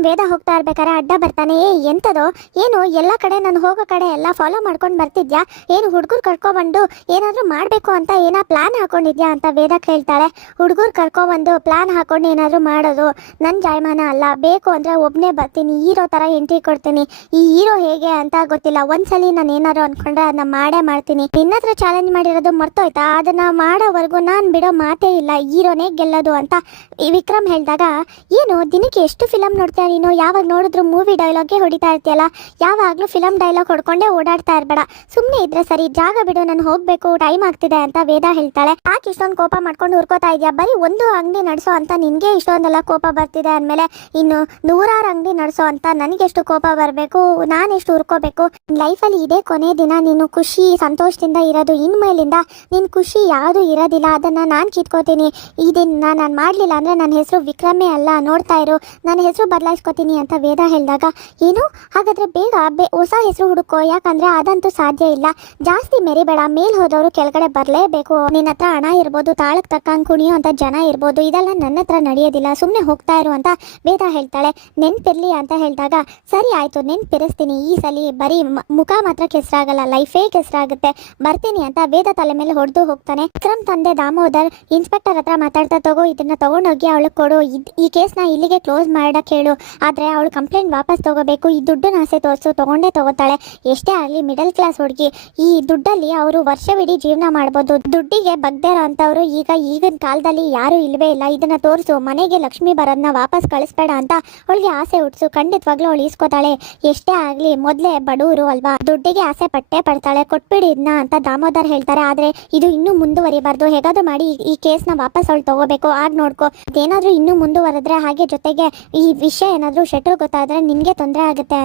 ವಿಕ್ರಮ್ ವೇದ ಹೋಗ್ತಾ ಇರ್ಬೇಕಾರೆ ಅಡ್ಡ ಬರ್ತಾನೆ. ಎಂತದೋ ಏನು ಎಲ್ಲ ಕಡೆ ನಾನು ಹೋಗೋ ಕಡೆ ಎಲ್ಲ ಫಾಲೋ ಮಾಡ್ಕೊಂಡು ಬರ್ತಿದ್ಯಾ, ಏನು ಹುಡುಗರು ಕರ್ಕೊಬಂದು ಏನಾದರೂ ಮಾಡಬೇಕು ಅಂತ ಏನೋ ಪ್ಲಾನ್ ಹಾಕೊಂಡಿದ್ಯಾ ಅಂತ ವೇದ ಕೇಳ್ತಾಳೆ. ಹುಡುಗರು ಕರ್ಕೊಬಂದು ಪ್ಲಾನ್ ಹಾಕೊಂಡು ಏನಾದರೂ ಮಾಡೋದು ನನ್ನ ಜಾಯಮಾನ ಅಲ್ಲ. ಬೇಕು ಅಂದರೆ ಒಬ್ಬನೇ ಬರ್ತೀನಿ, ಹೀರೋ ಥರ ಎಂಟ್ರಿ ಕೊಡ್ತೀನಿ. ಈ ಹೀರೋ ಹೇಗೆ ಅಂತ ಗೊತ್ತಿಲ್ಲ, ಒಂದ್ಸಲಿ ನಾನು ಏನಾದ್ರು ಅನ್ಕೊಂಡ್ರೆ ಅದನ್ನ ಮಾಡೇ ಮಾಡ್ತೀನಿ. ನಿನ್ನತ್ರ ಚಾಲೆಂಜ್ ಮಾಡಿರೋದು ಮರ್ತೋಯ್ತಾ, ಅದನ್ನ ಮಾಡೋವರೆಗೂ ನಾನು ಬಿಡೋ ಮಾತೇ ಇಲ್ಲ, ಹೀರೋನೇ ಗೆಲ್ಲೋದು ಅಂತ ವಿಕ್ರಮ್ ಹೇಳಿದಾಗ, ಏನು ದಿನಕ್ಕೆ ಎಷ್ಟು ಫಿಲಮ್ ನೋಡ್ತೀಯ ನೀನು, ಯಾವಾಗ ನೋಡಿದ್ರು ಮೂವಿ ಡೈಲಾಗ್ಗೆ ಹೊಡಿತಾ ಇರ್ತೀಯಲ್ಲ, ಯಾವಾಗಲೂ ಫಿಲಮ್ ಡೈಲಾಗ್ ಹೊಡ್ಕೊಂಡೇ ಓಡಾಡ್ತಾ ಇರಬೇಡ, ಸುಮ್ಮನೆ ಇದ್ರೆ ಸರಿ, ಜಾಗ ಬಿಡು, ನಾನು ಹೋಗಬೇಕು, ಟೈಮ್ ಆಗ್ತಿದೆ ಅಂತ ವೇದ ಹೇಳ್ತಾಳೆ. ಯಾಕೆ ಇಷ್ಟೊಂದು ಕೋಪ ಮಾಡ್ಕೊಂಡು ಹುರ್ಕೋತಾ ಇದೆಯಾ, ಬರೀ ಒಂದು ಅಂಗಡಿ ನಡೆಸೋ ಅಂತ ನಿನಗೆ ಇಷ್ಟೊಂದೆಲ್ಲ ಕೋಪ ಬರ್ತಿದೆ ಅಂದಮೇಲೆ ಇನ್ನು 100 ಅಂಗಡಿ ನಡೆಸೋ ಅಂತ ನನಗೆಷ್ಟು ಕೋಪ ಬರಬೇಕು, ನಾನೆಷ್ಟು ಹುರ್ಕೋಬೇಕು. ಲೈಫಲ್ಲಿ ಇದೇ ಕೊನೆ ದಿನ, ನೀನು ಖುಷಿ ಸಂತೋಷದಿಂದ ಇರೋದು, ಇನ್ಮೇಲಿಂದ ನಿನ್ನ ಖುಷಿ ಯಾವುದೂ ಇರೋದಿಲ್ಲ, ಅದನ್ನು ನಾನು ಕಿತ್ಕೋತೀನಿ. ಈ ದಿನ ನಾನು ಮಾಡಲಿಲ್ಲ ಅಂದರೆ ನನ್ನ ಹೆಸರು ವಿಕ್ರಮೇ ಅಲ್ಲ, ನೋಡ್ತಾ ಇರು, ನನ್ನ ಹೆಸರು ಬದಲಾಯಿಸ್ಕೋತೀನಿ ಅಂತ ವೇದ ಹೇಳಿದಾಗ, ಏನು ಹಾಗಾದರೆ ಬೇಗ ಹೊಸ ಹೆಸರು ಹುಡುಕೋ, ಯಾಕಂದರೆ ಅದಂತೂ ಸಾಧ್ಯ ಇಲ್ಲ, ಜಾಸ್ತಿ ಮೆರಿಬೇಡ, ಮೇಲ್ ಹೋದವರು ಕೆಳಗಡೆ ಬರಲೇಬೇಕು, ನಿನ್ನ ಹತ್ರ ಹಣ ಇರ್ಬೋದು, ತಾಳಕ್ಕೆ ತಕ್ಕಂಗೆ ಕುಣಿಯೋ ಅಂತ ಜನ ಇರ್ಬೋದು, ಇದೆಲ್ಲ ನನ್ನ ಹತ್ರ ನಡೆಯೋದಿಲ್ಲ, ಸುಮ್ಮನೆ ಹೋಗ್ತಾ ಇರು ಅಂತ ವೇದ ಹೇಳ್ತಾಳೆ. ನೆನ್ಪಿರ್ಲಿ ಅಂತ ಹೇಳಿದಾಗ, ಸರಿ ಆಯಿತು ನೆನ್ಪಿರಿಸ್ತೀನಿ, ಈ ಸಲ ಬರೀ ಮುಖ ಮಾತ್ರ ಕೆಸರಾಗಲ್ಲ, ಲೈಫೇ ಕೆಸರಾಗುತ್ತೆ, ಬರ್ತೀನಿ ಅಂತ ವೇದ ತಲೆ ಮೇಲೆ ಹೊಡೆದು ಹೋಗ್ತಾನೆ. ವಿಕ್ರಮ್ ತಂದೆ ದಾಮೋದರ್ ಇನ್ಸ್ಪೆಕ್ಟರ್ ಹತ್ರ ಮಾತಾಡ್ತಾ, ತಗೋ ಇದನ್ನ ತಗೊಂಡೋಗಿ ಅವಳಿಗೆ ಕೊಡು, ಈ ಕೇಸ್ನ ಇಲ್ಲಿಗೆ ಕ್ಲೋಸ್ ಮಾಡಕ್ಕೆ ಹೇಳು, ಆದರೆ ಅವಳು ಕಂಪ್ಲೇಂಟ್ ವಾಪಸ್ ತಗೋಬೇಕು, ಈ ದುಡ್ಡನ್ನ ಆಸೆ ತೋರಿಸು, ತಗೊಂಡೇ ತಗೋತಾಳೆ, ಎಷ್ಟೇ ಆಗಲಿ ಮಿಡಲ್ ಕ್ಲಾಸ್ ಹುಡುಗಿ, ಈ ದುಡ್ಡಲ್ಲಿ ಅವರು ವರ್ಷವಿಡೀ ಜೀವನ ಮಾಡ್ಬೋದು, ದುಡ್ಡಿಗೆ ಬಗ್ದೇರೋ ಅಂತವ್ರು ಈಗಿನ ಕಾಲದಲ್ಲಿ ಯಾರು ಇಲ್ವೇ ಇಲ್ಲ, ಇದನ್ನ ತೋರಿಸು, ಮನೆಗೆ ಲಕ್ಷ್ಮಿ ಬರೋದನ್ನ ವಾಪಸ್ ಕಳಿಸ್ಬೇಡ ಅಂತ ಅವಳಿಗೆ ಆಸೆ ಹುಟ್ಟಿಸು, ಖಂಡಿತವಾಗ್ಲೂ ಅವಳು ಈಸ್ಕೋತಾಳೆ, ಎಷ್ಟೇ ಆಗಲಿ ಮೊದಲೇ ಬಡವರು ಅಲ್ವಾ, ದುಡ್ಡಿಗೆ ಆಸೆ ಪಟ್ಟೆ ಪಡ್ತಾಳೆ, ಕೊಟ್ಬಿಡಿ ಇದನ್ನ ಅಂತ ದಾಮೋದರ್ ಹೇಳ್ತಾರೆ. ಆದರೆ ಇದು ಇನ್ನೂ ಮುಂದುವರಿಬಾರ್ದು, ಹೇಗಾದ್ರೂ ಮಾಡಿ ಈ ಕೇಸ್ನ ವಾಪಸ್ ಅವಳು ತಗೋಬೇಕು, ಆಗ ನೋಡ್ಕೋ, ಏನಾದರೂ ಇನ್ನೂ ಮುಂದುವರೆದ್ರೆ, ಹಾಗೆ ಜೊತೆಗೆ ಈ ವಿಷಯ ಏನಾದರೂ ಶೆಟ್ರು ಗೊತ್ತಾದರೆ ನಿನಗೆ ತೊಂದರೆ ಆಗುತ್ತೆ,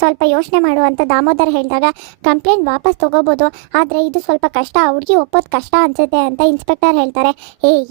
ಸ್ವಲ್ಪ ಯೋಚನೆ ಮಾಡು ಅಂತ ದಾಮೋದರ್ ಹೇಳಿದಾಗ, ಕಂಪ್ಲೇಂಟ್ ವಾಪಸ್ ತಗೋಬೋದು, ಆದರೆ ಇದು ಸ್ವಲ್ಪ ಕಷ್ಟ, ಹುಡುಗಿ ಒಪ್ಪೋದು ಕಷ್ಟ ಅನ್ಸುತ್ತೆ ಅಂತ ಇನ್ಸ್ಪೆಕ್ಟರ್ ಹೇಳ್ತಾರೆ.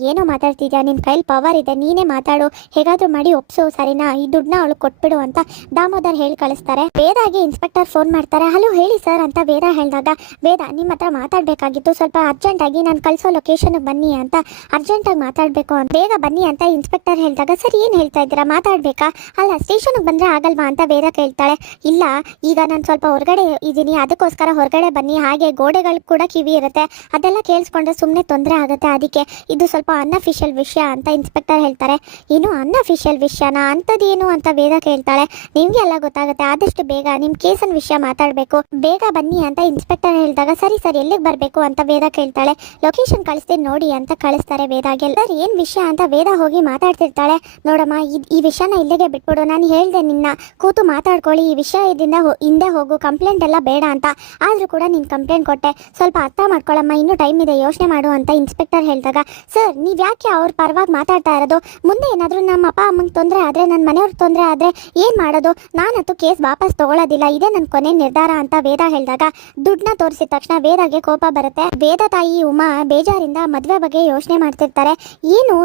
ಏನೋ ಮಾತಾಡ್ತಿದ್ಯಾ, ನಿನ್ನ ಕೈಲಿ ಪವರ್ ಇದೆ, ನೀನೇ ಮಾತಾಡು, ಹೇಗಾದರೂ ಮಾಡಿ ಒಪ್ಸು, ಸರಿನಾ, ಈ ದುಡ್ಡನ್ನ ಅವಳು ಕೊಟ್ಬಿಡು ಅಂತ ದಾಮೋದರ್ ಹೇಳಿ ಕಳಿಸ್ತಾರೆ. ವೇದಾಗೆ ಇನ್ಸ್ಪೆಕ್ಟರ್ ಫೋನ್ ಮಾಡ್ತಾರೆ. ಹಲೋ ಹೇಳಿ ಸರ್ ಅಂತ ವೇದ ಹೇಳಿದಾಗ, ವೇದ ನಿಮ್ಮ ಹತ್ರ ಮಾತಾಡಬೇಕಾಗಿತ್ತು, ಸ್ವಲ್ಪ ಅರ್ಜೆಂಟಾಗಿ ನಾನು ಕಳಿಸೋ ಲೊಕೇಶನ್ಗೆ ಬನ್ನಿ ಅಂತ, ಅರ್ಜೆಂಟಾಗಿ ಮಾತಾಡಬೇಕು ಅಂತ, ಬೇಗ ಬನ್ನಿ ಅಂತ ಇನ್ಸ್ಪೆಕ್ಟರ್ ಹೇಳಿದಾಗ, ಸರಿ ಏನು ಹೇಳ್ತಾ ಇದ್ದೀರಾ, ಮಾತಾಡಬೇಕಾ, ಅಲ್ಲ ಸ್ಟೇಷನ್ಗೆ ಬಂದರೆ ಆಗಲ್ವಾ ಅಂತ ವೇದ ಕೇಳ್ತಾಳೆ. ಇಲ್ಲ, ಈಗ ನಾನು ಸ್ವಲ್ಪ ಹೊರಗಡೆ ಇದ್ದೀನಿ, ಅದಕ್ಕೋಸ್ಕರ ಹೊರಗಡೆ ಬನ್ನಿ, ಹಾಗೆ ಗೋಡೆಗಳು ಕೂಡ ಕಿವಿ ಇರುತ್ತೆ, ಅದೆಲ್ಲ ಕೇಳಿಸ್ಕೊಂಡ್ರೆ ಸುಮ್ಮನೆ ತೊಂದರೆ ಆಗುತ್ತೆ, ಅದಕ್ಕೆ ಇದು ಸ್ವಲ್ಪ ಅನ್ಅಫಿಷಿಯಲ್ ವಿಷಯ ಅಂತ ಇನ್ಸ್ಪೆಕ್ಟರ್ ಹೇಳ್ತಾರೆ. ಏನು ಅನ್ಅಫಿಷಿಯಲ್ ವಿಷಯನಾ, ಅಂಥದ್ದೇನು ಅಂತ ವೇದ ಕೇಳ್ತಾಳೆ. ನಿಮಗೆ ಎಲ್ಲ ಗೊತ್ತಾಗುತ್ತೆ, ಆದಷ್ಟು ಬೇಗ ನಿಮ್ಮ ಕೇಸಿನ ವಿಷಯ ಮಾತಾಡಬೇಕು, ಬೇಗ ಬನ್ನಿ ಅಂತ ಇನ್ಸ್ಪೆಕ್ಟರ್ ಹೇಳಿದಾಗ, ಸರಿ ಎಲ್ಲಿಗೆ ಬರಬೇಕು ಅಂತ ವೇದ ಕೇಳ್ತಾಳೆ. ಲೊಕೇಶನ್ ಕಳಿಸ್ತೀನಿ ನೋಡಿ ಅಂತ ಕಳಿಸ್ತಾರೆ ವೇದಾಗೆ. ಎಲ್ಲರೂ ಏನು ವಿಷಯ ಅಂತ ವೇದ ಹೋಗಿ ಮಾತಾಡ್ತಿರ್ತಾಳೆ. ನೋಡಮ್ಮ, ಈ ವಿಷಯನ ಇಲ್ಲಿಗೆ ಬಿಟ್ಬಿಡು, ನಾನು ಹೇಳ್ದೆ ನಿನ್ನ ಕೂತು ಮಾತಾಡ್ಕೊಳ್ಳಿ, ಈ ವಿಷಯ ಇದರಿಂದ ಹಿಂದೆ ಹೋಗು, ಕಂಪ್ಲೇಂಟ್ ಎಲ್ಲ ಬೇಡ ಅಂತ, ಆದರೂ ಕೂಡ ನೀನು ಕಂಪ್ಲೇಂಟ್ ಕೊಟ್ಟೆ, ಸ್ವಲ್ಪ ಅರ್ಥ ಮಾಡ್ಕೊಳ್ಳಮ್ಮ, ಇನ್ನೂ ಟೈಮ್ ಇದೆ, ಯೋಚನೆ ಮಾಡು ಅಂತ ಇನ್ಸ್ಪೆಕ್ಟರ್ ಹೇಳಿದಾಗ, ಸರ್ ನೀವು ಯಾಕೆ ಅವ್ರ ಪರವಾಗಿ ಮಾತಾಡ್ತಾ ಇರೋದು, ಮುಂದೆ ಏನಾದರೂ ನಮ್ಮ ಅಪ್ಪ ಅಮ್ಮಂಗೆ ತೊಂದರೆ ಆದರೆ, ನನ್ನ ಮನೆಯವ್ರಿಗೆ ತೊಂದರೆ ಆದರೆ ಏನು ಮಾಡೋದು, ನಾನಂತೂ ಕೇಸ್ ವಾಪಸ್ ತಗೊಳ್ಳೋದಿಲ್ಲ, ಇದೇ ನನ್ನ ಕೊನೆ ನಿರ್ಧಾರ ಅಂತ ವೇದ ಹೇಳಿದಾಗ, ದುಡ್ಡನ್ನ ತೋರಿಸಿದ ತಕ್ಷಣ ವೇದಾಗೆ ಕೋಪ ಬರುತ್ತೆ. ವೇದ ತಾಯಿ ಉಮಾ ಬೇಜಾರಿಂದ ಮದುವೆ ಬಗ್ಗೆ ಯೋಚನೆ ಮಾಡ್ತಿರ್ತಾರೆ. ಏನು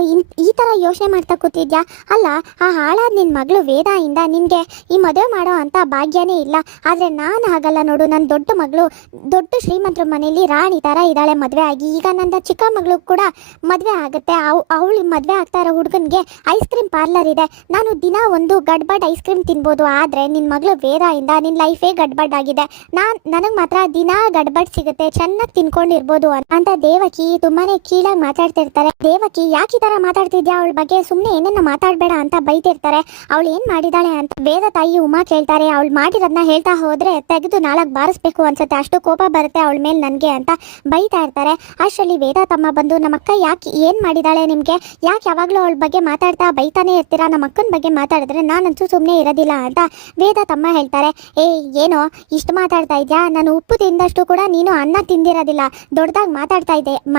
ಈ ಥರ ಯೋಚನೆ ಮಾಡ್ತಾ ಕೂತಿದ್ಯಾ, ಅಲ್ಲ ಆ ಹಾಳಾದ ನಿನ್ನ ಮಗಳು ವೇದಾಯಿಂದ ನಿನಗೆ ಈ ಮದುವೆ ಮಾಡೋ ಅಂತ ಭಾಗ್ಯನೇ ಇಲ್ಲ, ಆದರೆ ನಾನು ಹಾಗಲ್ಲ ನೋಡು, ನನ್ನ ದೊಡ್ಡ ಮಗಳು ದೊಡ್ಡ ಶ್ರೀಮಂತರ ಮನೆಯಲ್ಲಿ ರಾಣಿ ಥರ ಇದ್ದಾಳೆ ಮದುವೆ ಆಗಿ, ಈಗ ನನ್ನ ಚಿಕ್ಕ ಮಗಳು ಕೂಡ ಮದುವೆ ಆಗುತ್ತೆ, ಅವಳು ಮದುವೆ ಆಗ್ತಾ ಇರೋ ಹುಡುಗನಿಗೆ ಐಸ್ ಕ್ರೀಮ್ ಪಾರ್ಲರ್ ಇದೆ, ನಾನು ದಿನ ಒಂದು ಗಡ್ಬಡ್ ಐಸ್ ಕ್ರೀಮ್ ತಿನ್ಬೋದು, ಆದರೆ ನಿನ್ನ ಮಗಳು ವೇದಾಯಿಂದ ನಿನ್ನ ಲೈಫೇ ಗಡ್ಬಡ್ ಆಗಿದೆ, ನನಗೆ ಮಾತ್ರ ದಿನ ಗಡ್ಬಡ್ ಸಿಗುತ್ತೆ, ಚೆನ್ನಾಗಿ ತಿನ್ಕೊಂಡಿರ್ಬೋದು ಅಂತ ದೇವಕಿ ತುಂಬಾನೇ ಕೀಳಾಗಿ ಮಾತಾಡ್ತಿರ್ತಾರೆ. ದೇವಕಿ ಯಾಕೆ ಈ ಥರ ಮಾತಾಡ್ತಿದ್ಯಾ, ಅವಳ ಬಗ್ಗೆ ಸುಮ್ಮನೆ ಏನೇನ ಮಾತಾಡಬೇಡ ಅಂತ ಬೈತಿರ್ತಾರೆ. ಅವಳು ಏನು ಮಾಡಿದಾಳೆ ಅಂತ ವೇದ ತಾಯಿ ಉಮಾ ಕೇಳ್ತಾರೆ. ಅವಳು ಮಾಡಿರೋದನ್ನ ಹೇಳ್ತಾ ಹೋದರೆ ತೆಗೆದು ನಾಲ್ಕು ಬಾರಿಸ್ಬೇಕು ಅನ್ಸುತ್ತೆ, ಅಷ್ಟು ಕೋಪ ಬರುತ್ತೆ ಅವಳ ಮೇಲೆ ನನಗೆ ಅಂತ ಬೈತಾ ಇರ್ತಾರೆ. ಅಷ್ಟರಲ್ಲಿ ವೇದ ತಮ್ಮ ಬಂದು, ನಮ್ಮ ಅಕ್ಕ ಯಾಕೆ ಏನು ಮಾಡಿದಾಳೆ ನಿಮಗೆ, ಯಾಕೆ ಯಾವಾಗಲೂ ಅವಳ ಬಗ್ಗೆ ಮಾತಾಡ್ತಾ ಬೈತಾನೆ ಇರ್ತೀರಾ, ನಮ್ಮ ಅಕ್ಕನ ಬಗ್ಗೆ ಮಾತಾಡಿದ್ರೆ ನಾನಂತೂ ಸುಮ್ಮನೆ ಇರೋದಿಲ್ಲ ಅಂತ ವೇದ ತಮ್ಮ ಹೇಳ್ತಾರೆ. ಏನೋ ಇಷ್ಟು ಮಾತಾಡ್ತಾ ಇದ್ಯಾ, ನಾನು ಉಪ್ಪು ತಿಂದಷ್ಟು ಕೂಡ ನೀನು ಅನ್ನ ತಿಂದಿರೋದಿಲ್ಲ, ದೊಡ್ಡದಾಗಿ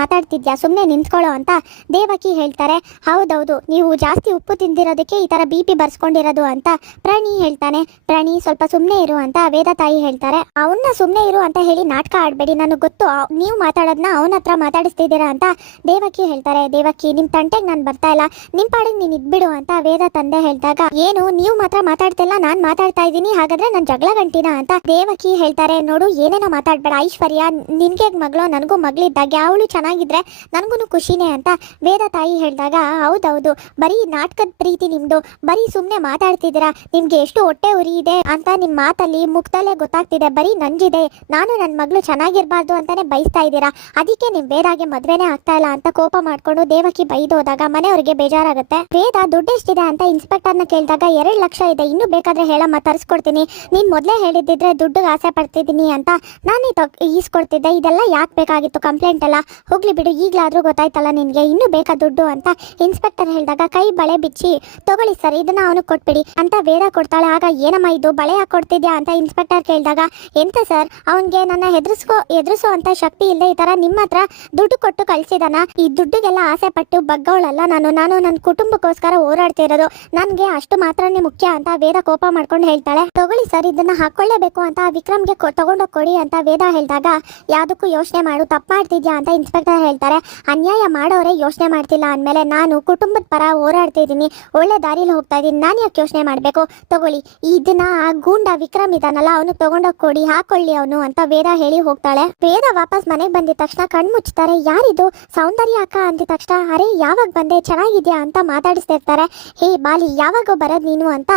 ಮಾತಾಡ್ತಿದ್ಯಾ, ಸುಮ್ಮನೆ ನಿಂತ್ಕೊಳ್ಳೋ ಅಂತ ದೇವಕಿ ಹೇಳ್ತಾರೆ. ಹೌದೌದು, ನೀವು ಜಾಸ್ತಿ ಉಪ್ಪು ತಿಂದಿರೋದಕ್ಕೆ ಈ ಥರ BP ಬರ್ಸ್ಕೊಂಡಿರೋದು ಅಂತ ಪ್ರಾಣಿ ಹೇಳ್ತಾನೆ. ಪ್ರಾಣಿ ಸ್ವಲ್ಪ ಸುಮ್ಮನೆ ಇರು ಅಂತ ವೇದ ತಾಯಿ ಹೇಳ್ತಾರೆ. ಅವನ್ನ ಸುಮ್ಮನೆ ಇರು ಅಂತ ಹೇಳಿ ನಾಟಕ ಆಡಬೇಡಿ, ನನಗೆ ಗೊತ್ತು ನೀವು ಮಾತಾಡೋದನ್ನ ಅವನ ಹತ್ರ ಮಾತಾಡಿಸ್ತಿದ್ದೀರಾ ಅಂತ ದೇವಕಿ ಹೇಳ್ತಾರೆ. ದೇವಕಿ ನಿಮ್ಮ ತಂಟೆಗೆ ನಾನು ಬರ್ತಾ ಇಲ್ಲ, ನಿಮ್ಮ ಪಾಡಿಗೆ ನೀನು ಇದ್ಬಿಡು ಅಂತ ವೇದ ತಂದೆ ಹೇಳಿದಾಗ, ಏನು ನೀವು ಮಾತ್ರ ಮಾತಾಡ್ತಿಲ್ಲ, ನಾನು ಮಾತಾಡ್ತಾ ಇದ್ದೀನಿ, ಹಾಗಾದ್ರೆ ನಾನು ಜಗಳ ಗಂಟಿನ ಅಂತ ದೇವಕಿ ಹೇಳ್ತಾರೆ. ನೋಡು ಏನೇನೋ ಮಾತಾಡಬೇಡ ಐಶ್ವರ್ಯ, ನಿನಗೆ ಮಗಳು ನನಗೂ ಮಗಳಿದ್ದಾಗೆ, ಅವಳು ಚೆನ್ನಾಗಿದ್ರೆ ನನಗೂ ಖುಷಿನೇ ಅಂತ ವೇದ ತಾಯಿ ಹೇಳಿದಾಗ, ಹೌದೌದು ಬರೀ ನಾಟಕದ ಪ್ರೀತಿ ನಿಮ್ಮದು, ಬರೀ ಸುಮ್ಮನೆ ಮಾತಾಡ್ತಿದ್ದೀರಾ? ನಿಮ್ಗೆ ಎಷ್ಟು ಹೊಟ್ಟೆ ಉರಿ ಇದೆ ಅಂತ ನಿಮ್ಮ ಮಾತಲ್ಲಿ ಮುಖದಲ್ಲೇ ಗೊತ್ತಾಗ್ತಿದೆ. ಬರೀ ನಂಜಿದೆ, ನಾನು ನನ್ನ ಮಗಳು ಚೆನ್ನಾಗಿರ್ಬಾರ್ದು ಅಂತಾನೆ ಬಯಸ್ತಾ ಇದ್ದೀರಾ. ಅದಕ್ಕೆ ನಿಮ್ ವೇದಾಗೆ ಮದ್ವೆನೇ ಆಗ್ತಾ ಇಲ್ಲ ಅಂತ ಕೋಪ ಮಾಡ್ಕೊಂಡು ದೇವಕಿ ಬೈದೋದಾಗ ಮನೆಯವ್ರಿಗೆ ಬೇಜಾರಾಗುತ್ತೆ. ವೇದ ದುಡ್ಡು ಎಷ್ಟಿದೆ ಅಂತ ಇನ್ಸ್ಪೆಕ್ಟರ್ನ ಕೇಳಿದಾಗ 2 ಲಕ್ಷ ಇದೆ, ಇನ್ನೂ ಬೇಕಾದ್ರೆ ಹೇಳಮ್ಮ ತರಿಸ್ಕೊಡ್ತೀನಿ, ನೀನ್ ಮೊದಲೇ ಹೇಳಿದ್ದಿದ್ರೆ ದುಡ್ಡಿಗೆ ಆಸೆ ಪಡ್ತಿದ್ದೀನಿ ಅಂತ ನಾನೇ ಈಸ್ಕೊಡ್ತಿದ್ದೆ, ಇದೆಲ್ಲ ಯಾಕೆ ಬೇಕಾಗಿತ್ತು ಕಂಪ್ಲೇಂಟ್ ಎಲ್ಲ, ಹೋಗ್ಲಿ ಬಿಡು, ಈಗಲಾದ್ರೂ ಗೊತ್ತಾಯ್ತಲ್ಲ ನಿನ್ಗೆ, ಇನ್ನೂ ಬೇಕಾ ದುಡ್ಡು ಅಂತ ಇನ್ಸ್ಪೆಕ್ಟರ್ ಹೇಳಿದಾಗ ಕೈ ಬಳೆ ಬಿಚ್ಚಿ ತಗೊಳ್ಳಿ ಸರ್, ಇದನ್ನ ಅವನು ಕೊಟ್ಬಿಡಿ ಅಂತ ವೇದ ಕೊಡ್ತಾಳೆ. ಆಗ ಏನಮ್ಮ ಇದು ಬಳೆ ಯಾಕೆ ಕೊಡ್ತಿದ್ಯಾ ಅಂತ ಇನ್ಸ್ಪೆಕ್ಟರ್ ಕೇಳಿದಾಗ ಎಂತ ಸರ್, ಅವನ್ಗೆ ನನ್ನ ಎದುರಿಸೋ ಅಂತ ಶಕ್ತಿ ಇಲ್ಲದೆ ಈ ತರ ನಿಮ್ಮ ಹತ್ರ ದುಡ್ಡು ಕೊಟ್ಟು ಕಳ್ಸಿದಾನ, ಈ ದುಡ್ಡಿಗೆಲ್ಲ ಆಸೆ ಪಟ್ಟು ಬಗ್ಗವಳಲ್ಲ ನಾನು ನನ್ನ ಕುಟುಂಬಕ್ಕೋಸ್ಕರ ಹೋರಾಡ್ತಿರೋದು, ನನ್ಗೆ ಅಷ್ಟು ಮಾತ್ರನೇ ಮುಖ್ಯ ಅಂತ ವೇದ ಕೋಪ ಮಾಡ್ಕೊಂಡು ಹೇಳ್ತಾಳೆ. ತಗೊಳ್ಳಿ ಸರ್, ಇದನ್ನ ಹಾಕೊಳ್ಳೇಬೇಕು ಅಂತ ವಿಕ್ರಮ್ಗೆ ತಗೊಂಡೋಗಿ ಕೊಡಿ ಅಂತ ವೇದ ಹೇಳಿದಾಗ ಯಾವ್ದಕ್ಕೂ ಯೋಚನೆ ಮಾಡು, ತಪ್ಪು ಮಾಡ್ತಿದ್ಯಾ ಅಂತ ಇನ್ಸ್ಪೆಕ್ಟರ್ ಹೇಳ್ತಾರೆ. ಅನ್ಯಾಯ ಮಾಡೋರೆ ಯೋಚನೆ ಮಾಡ್ತಿಲ್ಲ ಅಂದಮೇಲೆ ನಾನು ಕುಟುಂಬದ ಪರ ಹೋರಾಡ್ತಿದ್ದೀನಿ, ಒಳ್ಳೆ ದಾರಿಲಿ ಹೋಗ್ತಾ ಇದ್ದೀನಿ, ನಾನು ಯಾಕೆ ಯೋಚನೆ ಮಾಡಬೇಕು, ತಗೊಳ್ಳಿ ಇದನ್ನ ಆ ಗೂಂಡ ವಿಕ್ರಮ್ ಇದಾನಲ್ಲ ಅವನು ತಗೊಂಡೋಗಿ ಕೊಡಿ, ಹಾಕೊಳ್ಳಿ ಅವನು ಅಂತ ವೇದ ಹೇಳಿ ಹೋಗ್ತಾಳೆ. ವೇದ ವಾಪಸ್ ಮನೆಗೆ ಬಂದಿದ ತಕ್ಷಣ ಕಣ್ಣು ಮುಚ್ತಾರೆ. ಯಾರಿದು ಸೌಂದರ್ಯ ಅಕ್ಕ ಅಂದಿದ ತಕ್ಷಣ ಅರೆ ಯಾವಾಗ ಬಂದೆ, ಚೆನ್ನಾಗಿದ್ಯಾ ಅಂತ ಮಾತಾಡಿಸ್ತಿರ್ತಾರೆ. ಹೇ ಬಾಲಿ, ಯಾವಾಗ ಬರೋದ್ ನೀನು ಅಂತ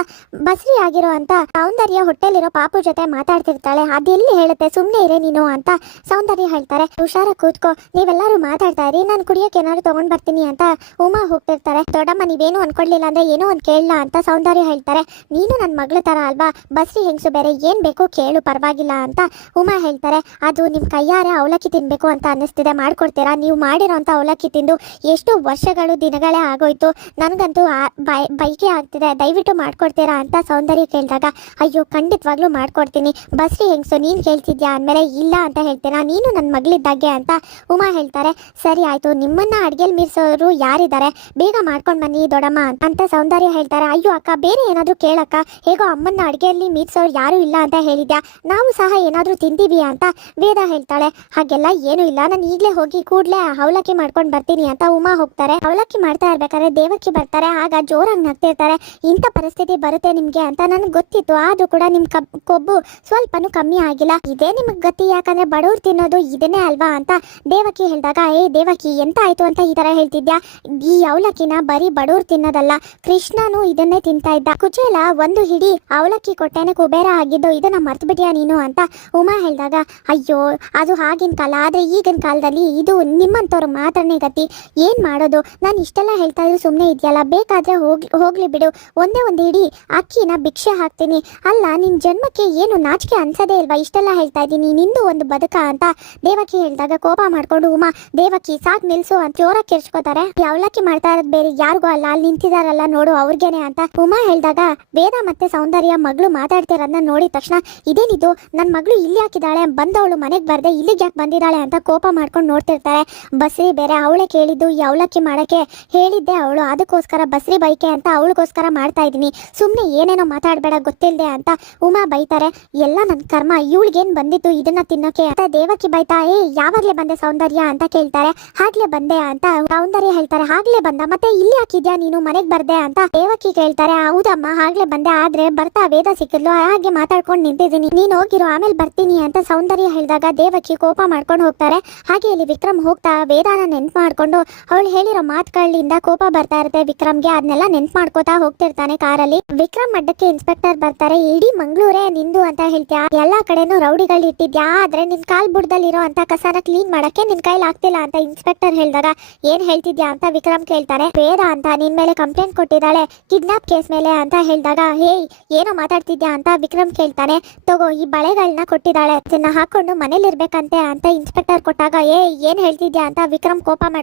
ಬಸ್ರಿ ಆಗಿರೋ ಅಂತ ಸೌಂದರ್ಯ ಹೊಟ್ಟೆಲಿರೋ ಪಾಪು ಜೊತೆ ಮಾತಾಡ್ತಿರ್ತಾಳೆ. ಅದೆಲ್ಲಿ ಹೇಳುತ್ತೆ, ಸುಮ್ನೆ ಇರೇ ನೀನು ಅಂತ ಸೌಂದರ್ಯ ಹೇಳ್ತಾರೆ. ಹುಷಾರ ಕೂತ್ಕೋ, ನೀವೆಲ್ಲರೂ ಮಾತಾಡ್ತಾ ಇರಿ, ನಾನು ಕುಡಿಯೋಕೆ ಏನಾದ್ರು ತಗೊಂಡ್ ಬರ್ತೀನಿ ಅಂತ ಉಮಾ ಹೋಗ್ತಿರ್ತಾರೆ. ದೊಡ್ಡಮ್ಮ ನೀವೇನು ಅನ್ಕೊಡ್ಲಿಲ್ಲ ಅಂದ್ರೆ ಏನೋ ಒಂದ್ ಕೇಳಲ್ಲ ಅಂತ ಸೌಂದರ್ಯ ಹೇಳ್ತಾರೆ. ನೀನು ನನ್ನ ಮಗಳ ತರ ಅಲ್ವಾ, ಬಸ್ರಿ ಹೆಂಗ್ಸು ಬೇರೆ, ಏನ್ ಬೇಕು ಕೇಳು ಪರವಾಗಿಲ್ಲ ಅಂತ ಉಮಾ ಹೇಳ್ತಾರೆ. ಅದು ನಿಮ್ ಕೈಯಾರೆ ಅವಲಕ್ಕಿ ತಿನ್ಬೇಕು ಅಂತ ಅನ್ನಿಸ್ತಿದೆ, ಮಾಡ್ಕೊಡ್ತೀರಾ? ನೀವು ಮಾಡಿರೋ ಅಂತ ಅವಲಕ್ಕಿ ತಿಂದು ಎಷ್ಟು ವರ್ಷಗಳು ದಿನಗಳೇ ಆಗೋಯ್ತು, ನನಗಂತೂ ಬೈಕೆ ಆಗ್ತಿದೆ, ದಯವಿಟ್ಟು ಮಾಡ್ಕೊಡ್ತೀರಾ ಅಂತ ಸೌಂದರ್ಯ ಕೇಳಿದಾಗ ಅಯ್ಯೋ ಖಂಡಿತವಾಗ್ಲೂ ಮಾಡ್ಕೊಡ್ತೀನಿ, ಬಸ್ರಿ ಹೆಂಗ್ಸು ನೀನ್ ಕೇಳ್ತಿದ್ಯಾ ಅಂದಮೇಲೆ ಇಲ್ಲ ಅಂತ ಹೇಳ್ತೀರಾ, ನೀನು ನನ್ನ ಮಗಳಿದ್ದಾಗೆ ಅಂತ ಉಮಾ ಹೇಳ್ತಾರೆ. ಸರಿ ಆಯ್ತು, ನಿಮ್ಮನ್ನ ಅಡ್ಗೆಲ್ ಮೀರ್ಸೋರು ಯಾರಿದ್ದಾರೆ, ಬೇಗ ಮಾಡ್ಕೊಂಡ್ ಬನ್ನಿ ದೊಡ್ಡಮ್ಮ ಅಂತ ಸೌಂದರ್ಯ ಹೇಳ್ತಾರೆ. ಅಯ್ಯೋ ಅಕ್ಕ, ಬೇರೆ ಏನಾದ್ರು ಕೇಳಕ್ಕ, ಹೇಗೋ ಅಮ್ಮನ್ನ ಅಡ್ಗೆಯಲ್ಲಿ ಮೀರ್ಸೋರು ಯಾರು ಇಲ್ಲ ಅಂತ ಹೇಳಿದ್ಯಾ, ನಾವು ಸಹ ಏನಾದ್ರೂ ತಿಂತೀವಿ ಅಂತ ವೇದ ಹೇಳ್ತಾಳೆ. ಹಾಗೆಲ್ಲ ಏನು ಇಲ್ಲ, ನಾನು ಈಗಲೇ ಹೋಗಿ ಕೂಡ್ಲೆ ಅವಲಕ್ಕಿ ಮಾಡ್ಕೊಂಡು ಬರ್ತೀನಿ ಅಂತ ಉಮಾ ಹೋಗ್ತಾರೆ. ಅವಲಕ್ಕಿ ಮಾಡ್ತಾ ಇರ್ಬೇಕಾದ್ರೆ ದೇವಕಿ ಬರ್ತಾರೆ. ಆಗ ಜೋರಾಗಿ ನಗ್ತಿರ್ತಾರೆ. ಇಂಥ ಪರಿಸ್ಥಿತಿ ಬರುತ್ತೆ ನಿಮ್ಗೆ ಅಂತ ನನಗೆ ಗೊತ್ತಿತ್ತು, ಆದ್ರೂ ಕೂಡ ನಿಮ್ ಕೊಬ್ಬು ಸ್ವಲ್ಪನೂ ಕಮ್ಮಿ ಆಗಿಲ್ಲ, ಇದೇ ನಿಮಗ್ ಗತಿ, ಯಾಕಂದ್ರೆ ಬಡವ್ರು ತಿನ್ನೋದು ಇದನ್ನೇ ಅಲ್ವಾ ಅಂತ ದೇವಕಿ ಹೇಳಿದಾಗ ಏ ದೇವಕಿ ಎಂತ ಆಯ್ತು ಅಂತ ಈ ತರ ಹೇಳ್ತಿದ್ಯಾ, ಈ ಅವಲಕ್ಕಿನ ಬರೀ ಬಡವ್ರು ತಿನ್ನೋದಲ್ಲ, ಕೃಷ್ಣನು ಇದನ್ನೇ ತಿಂತಾ ಇದ್ದ, ಕುಚೇಲ ಒಂದು ಹಿಡಿ ಅವಲಕ್ಕಿ ಕೊಟ್ಟೆನೆ ಕುಬೇರ ಆಗಿದ್ದು, ಇದನ್ನ ಮರ್ತು ಬಿಟ್ಯಾ ನೀನು ಅಂತ ಉಮಾ ಹೇಳಿದಾಗ ಅಯ್ಯೋ ಅದು ಆಗಿನ ಕಾಲ, ಆದ್ರೆ ಈಗಿನ ಕಾಲದಲ್ಲಿ ಇದು ನಿಮ್ಮಂತವ್ರ ಮಾತ್ರನೇ ಗತಿ, ಏನ್ ಮಾಡೋದು, ನಾನು ಇಷ್ಟೆಲ್ಲ ಹೇಳ್ತಾ ಇದ್ರು ಸುಮ್ಮನೆ ಇದೆಯಲ್ಲ, ಬೇಕಾದ್ರೆ ಹೋಗ್ಲಿ ಬಿಡು, ಒಂದೇ ಒಂದು ಹಿಡಿ ಅಕ್ಕಿನ ಭಿಕ್ಷೆ ಹಾಕ್ತೀನಿ, ಅಲ್ಲ ನಿನ್ ಜನ್ಮಕ್ಕೆ ಏನು ನಾಚಿಕೆ ಅನ್ಸದೇ ಇಲ್ವಾ, ಇಷ್ಟೆಲ್ಲ ಹೇಳ್ತಾ ಇದ್ದೀನಿ, ನಿಂದು ಒಂದು ಬದುಕ ಅಂತ ದೇವಕಿ ಹೇಳಿದಾಗ ಕೋಪ ಮಾಡ್ಕೊಂಡು ಉಮಾ ದೇವಕಿ ಸಾಕ್ ನಿಲ್ಸು ಅಂತ ಜೋರಾಗಿ ಕಿರ್ಚ್ಕೋತಾರೆ. ಅವಲಕ್ಕಿ ಮಾಡ್ತಾ ಇರೋದು ಬೇರೆ ಯಾರಿಗೂ ಅಲ್ಲ, ಅಲ್ಲಿ ನಿಂತಿದಾರಲ್ಲ ನೋಡು ಅವ್ರಿಗೇನೆ ಅಂತ ಉಮಾ ಹೇಳಿದಾಗ ವೇದ ಮತ್ತೆ ಸೌಂದರ್ಯ ಮಗಳು ಮಾತಾಡ್ತಿರೋದನ್ನ ನೋಡಿದ ತಕ್ಷಣ ಇದೇನಿದು, ನನ್ನ ಮಗಳು ಇಲ್ಲಿ ಹಾಕಿದಾಳೆ, ಬಂದವಳು ಮನೆಗೆ ಬರ್ದೆ ಇಲ್ಲಿಗೆ ಯಾಕೆ ಬಂದಿದ್ದಾಳೆ ಅಂತ ಕೋಪ ಮಾಡ್ಕೊಂಡು ನೋಡ್ತಿರ್ತಾರೆ. ಬಸ್ರಿ ಬೇರೆ ಅವಳೆ ಕೇಳಿದ್ದು ಈ ಅವಲಕ್ಕಿ ಮಾಡಕ್ಕೆ ಹೇಳಿದ್ದೆ ಅವಳು, ಅದಕ್ಕೋಸ್ಕರ ಬಸ್ರಿ ಬೈಕೆ ಅಂತ ಅವಳಿಗೋಸ್ಕರ ಮಾಡ್ತಾ ಇದ್ದೀನಿ, ಸುಮ್ಮನೆ ಏನೇನೋ ಮಾತಾಡಬೇಡ ಗೊತ್ತಿಲ್ಲದೆ ಅಂತ ಉಮಾ ಬೈತಾರೆ. ಎಲ್ಲ ನನ್ನ ಕರ್ಮ, ಇವಳಿಗೇನು ಬಂದಿತ್ತು ಇದನ್ನ ತಿನ್ನೋಕೆ ಅಂತ ದೇವಕಿ ಬೈತಾ ಯಾವಾಗ್ಲೇ ಬಂದೆ ಸೌಂದರ್ಯ ಅಂತ ಕೇಳ್ತಾರೆ. ಹಾಗ್ಲೇ ಬಂದೆ ಅಂತ ಸೌಂದರ್ಯ ಹೇಳ್ತಾರೆ. ಹಾಗ್ಲೇ ಬಂದ, ಮತ್ತೆ ಇಲ್ಲಿ ಹಾಕಿದ್ಯಾ ನೀನು ಮನೆಗೆ ಬರ್ದೆ ಅಂತ ದೇವಕಿ ಕೇಳ್ತಾರೆ. ಹೌದಮ್ಮ ಹಾಗ್ಲೇ ಬಂದೆ, ಆದ್ರೆ ಬರ್ತಾ ವೇದ ಸಿಕ್ಕಿದ್ಲು, ಹಾಗೆ ಮಾತಾಡ್ಕೊಂಡು ನಿಂತಿದ್ದೀನಿ, ನೀನು ಹೋಗಿರೋ ಆಮೇಲೆ ಬರ್ತೀನಿ ಅಂತ ಸೌಂದರ್ಯ ಹೇಳಿದಾಗ ದೇವಕಿ ಕೋಪ ಮಾಡ್ಕೊಂಡು ಹೋಗ್ತಾರೆ. ಹಾಗೆ ಇಲ್ಲಿ ವಿಕ್ರಮ್ ಹೋಗ್ತಾ ವೇದಾನ ನೆನ್ಪು ಮಾಡ್ಕೊಂಡು ಅವಳು ಹೇಳಿರೋ ಮಾತುಗಳಿಂದ ಕೋಪ ಬರ್ತಾ ಇರುತ್ತೆ ವಿಕ್ರಮ್ಗೆ, ಅದನ್ನೆಲ್ಲ ನೆನ್ಪು ಮಾಡ್ಕೋತಾ ಹೋಗ್ತಿರ್ತಾನೆ ಕಾರಲ್ಲಿ. ವಿಕ್ರಮ್ ಅಡ್ಡಕ್ಕೆ ಇನ್ಸ್ಪೆಕ್ಟರ್ ಬರ್ತಾರೆ. ಇಡೀ ಮಂಗ್ಳೂರೇ ನಿಂದು ಅಂತ ಹೇಳ್ತೀಯಾ, ಎಲ್ಲಾ ಕಡೆನೂ ರೌಡಿಗಳು ಇಟ್ಟಿದ್ಯಾ, ಆದ್ರೆ ನಿನ್ ಕಾಲ್ ಬುಡದಲ್ಲಿರೋ ಅಂತ ಕಸನ ಕ್ಲೀನ್ ಮಾಡಕ್ಕೆ ನಿನ್ ಕೈಲಿ ಆಗ್ತಿಲ್ಲ ಅಂತ ಇನ್ಸ್ಪೆಕ್ಟರ್ ಹೇಳಿದಾಗ ಏನ್ ಹೇಳ್ತಿದ್ಯಾ ಅಂತ ವಿಕ್ರಮ್ ಕೇಳ್ತಾರೆ. ವೇದ ಅಂತ ನಿನ್ ಮೇಲೆ ಕಂಪ್ಲೇಂಟ್ ಕೊಟ್ಟಿದ್ದಾಳೆ ಕಿಡ್ನಾಪ್ ಕೇಸ್ ಮೇಲೆ ಅಂತ ಹೇಳಿದಾಗ ಏನೋ ಮಾತಾಡ್ತಿದ್ಯಾ ಅಂತ ವಿಕ್ರಮ್ ಕೇಳ್ತಾನೆ. ತಗೋ ಈ ಬಳೆಗಳನ್ನ ಕೊಟ್ಟಿದ್ದಾಳೆ, ಇದನ್ನ ಹಾಕೊಂಡು ಮನೇಲಿ ಇರ್ಬೇಕಂತೆ ಅಂತ ಇನ್ಸ್ಪೆಕ್ಟರ್ ಕೊಟ್ಟಾಗ ಏನ್ ಹೇಳ್ತಿದ್ಯಾ ಅಂತ ವಿಕ್ರಮ್ ಕೋಪ ಮಾಡ್ಕೊಂಡು